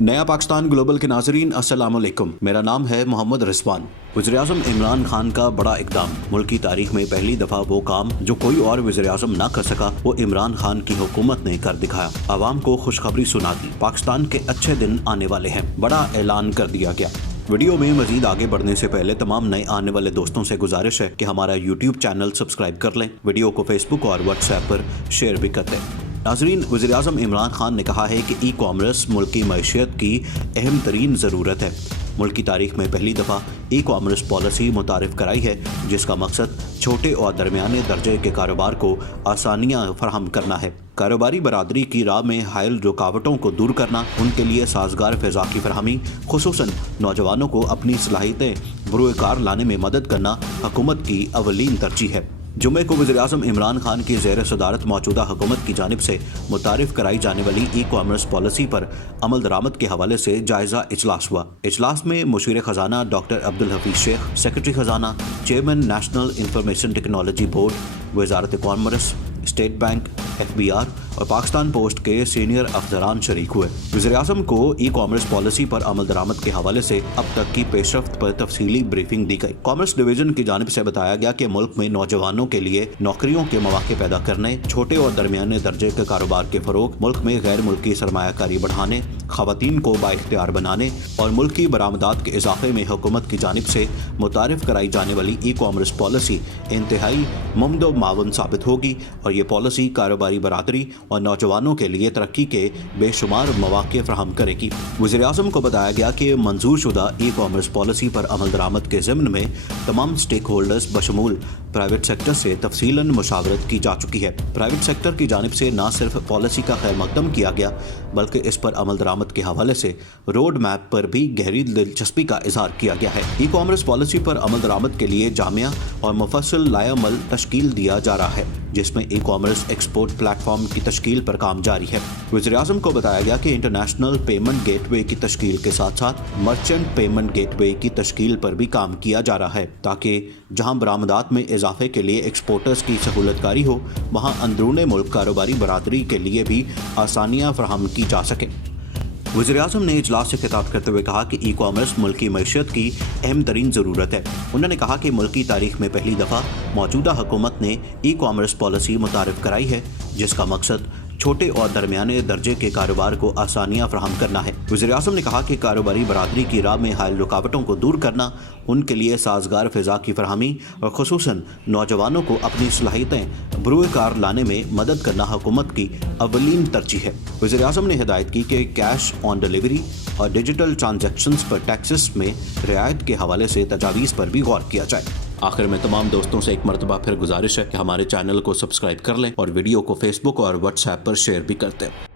नया पाकिस्तान ग्लोबल के नाजरीन अस्सलाम वालेकुम। मेरा नाम है मोहम्मद रिजवान। वज़ीर-ए-आज़म इमरान खान का बड़ा इक़दाम। मुल्क की तारीख में पहली दफ़ा वो काम जो कोई और वज़ीर-ए-आज़म ना कर सका वो इमरान खान की हुकूमत ने कर दिखाया। आवाम को खुशखबरी सुना दी। पाकिस्तान के अच्छे दिन आने वाले हैं, बड़ा ऐलान कर दिया गया। वीडियो में मजीद आगे बढ़ने से पहले तमाम नए आने वाले दोस्तों से गुजारिश है कि हमारा यूट्यूब चैनल सब्सक्राइब कर लें, वीडियो को फेसबुक और व्हाट्सएप पर शेयर भी कर दें। नाजरीन, वज़ीर-ए-आज़म इमरान खान ने कहा है कि ई कॉमर्स मुल्क की मईशत की अहम तरीन ज़रूरत है। मुल्क की तारीख में पहली दफ़ा ई कॉमर्स पॉलिसी मुतारिफ कराई है, जिसका मकसद छोटे और दरमियाने दर्जे के कारोबार को आसानियाँ फराहम करना है। कारोबारी बरादरी की राह में हायल रुकावटों को दूर करना, उनके लिए साजगार फ़िज़ा की फरहमी, खुसूसन नौजवानों को अपनी सलाहियतें बरूए-कार लाने में मदद करना हुकूमत की अवलीन तरजीह है। जुमे को वज़ीर-ए-आज़म इमरान खान की ज़ेर सदारत मौजूदा हुकूमत की जानिब से मुतारिफ कराई जाने वाली ई कॉमर्स पॉलिसी पर अमल दरामद के हवाले से जायज़ा इजलास हुआ। इजलास में मुशीर ख़जाना डॉक्टर अब्दुल हफीज़ शेख, सेक्रेटरी ख़जाना, chairman national information technology board, वज़ारत कॉमर्स, स्टेट बैंक, FBI और पाकिस्तान पोस्ट के सीनियर अफसरान शरीक हुए। वज़ीर-ए-आज़म को ई कॉमर्स पॉलिसी पर अमल दरामद के हवाले से अब तक की पेशरफ्त पर तफसीली ब्रीफिंग दी गई। कॉमर्स डिवीजन की जानिब से बताया गया कि मुल्क में नौजवानों के लिए नौकरियों के मौके पैदा करने, छोटे और दरमियाने दर्जे के कारोबार के फरोग, मुल्क में गैर मुल्की सरमायाकारी बढ़ाने, खवातीन को बाइख्तियार बनाने और मुल्क की बरामदात के इजाफे में हुकूमत की जानिब से मुतारिफ कराई जाने वाली ई कॉमर्स पॉलिसी इंतहाई मुमदो मावन साबित होगी और ये पॉलिसी कारोबारी बरादरी और नौजवानों के लिए तरक्की के बेशुमार मौके फराहम करेगी। वज़ीर-ए-आज़म को बताया गया कि मंजूर शुदा ई कॉमर्स पॉलिसी पर अमल दरामद के ज़िम्न में तमाम स्टेक होल्डर्स बशमूल प्राइवेट सेक्टर से तफसीलन मुशावरत की जा चुकी है। प्राइवेट सेक्टर की जानिब से न सिर्फ पॉलिसी का खैर मकदम किया गया बल्कि इस पर अमल दरामद के हवाले से रोड मैप पर भी गहरी दिलचस्पी का इजहार किया गया है। ई कॉमर्स पॉलिसी पर अमल दरामद के लिए जामिया और मुफस्सल लायामल तश्कील दिया जा रहा है, जिसमें ई कॉमर्स एक्सपोर्ट प्लेटफॉर्म की तश्कील पर काम जारी है। वज़ीर-ए-आज़म को बताया गया कि इंटरनेशनल पेमेंट गेटवे की तश्कील के साथ साथ मर्चेंट पेमेंट गेटवे की तश्कील पर भी काम किया जा रहा है, ताकि जहां बरामदात में इजाफे के लिए एक्सपोर्टर्स की सहूलतकारी हो, वहां अंदरूने मुल्क कारोबारी बरादरी के लिए भी आसानियाँ फराहम की जा सकें। वज़ीर-ए-आज़म ने इजलास से खिताब करते हुए कहा कि ई कॉमर्स मुल्क की मईशत की अहम तरीन ज़रूरत है। उन्होंने कहा कि मुल्क की तारीख में पहली दफ़ा मौजूदा हुकूमत ने ई कॉमर्स पॉलिसी मुतारिफ कराई है, जिसका मकसद छोटे और दरमियाने दर्जे के कारोबार को आसानियाँ फराहम करना है। वज़ीर-ए-आज़म ने कहा कि कारोबारी बरादरी की राह में हायल रुकावटों को दूर करना, उनके लिए साजगार फ़िज़ा की फरहमी और खुसूसन नौजवानों को अपनी सलाहियतें बरूए-कार लाने में मदद करना हुकूमत की अवलीन तरजीह है। वज़ीर-ए-आज़म ने हिदायत की कि कैश ऑन डिलीवरी और डिजिटल ट्रांजैक्शंस पर टैक्सेस में रियायत के हवाले से तजावीज़ पर भी गौर किया जाए। आखिर में तमाम दोस्तों से एक मरतबा फिर गुजारिश है कि हमारे चैनल को सब्सक्राइब कर लें और वीडियो को फेसबुक और व्हाट्सएप पर शेयर भी करते हैं।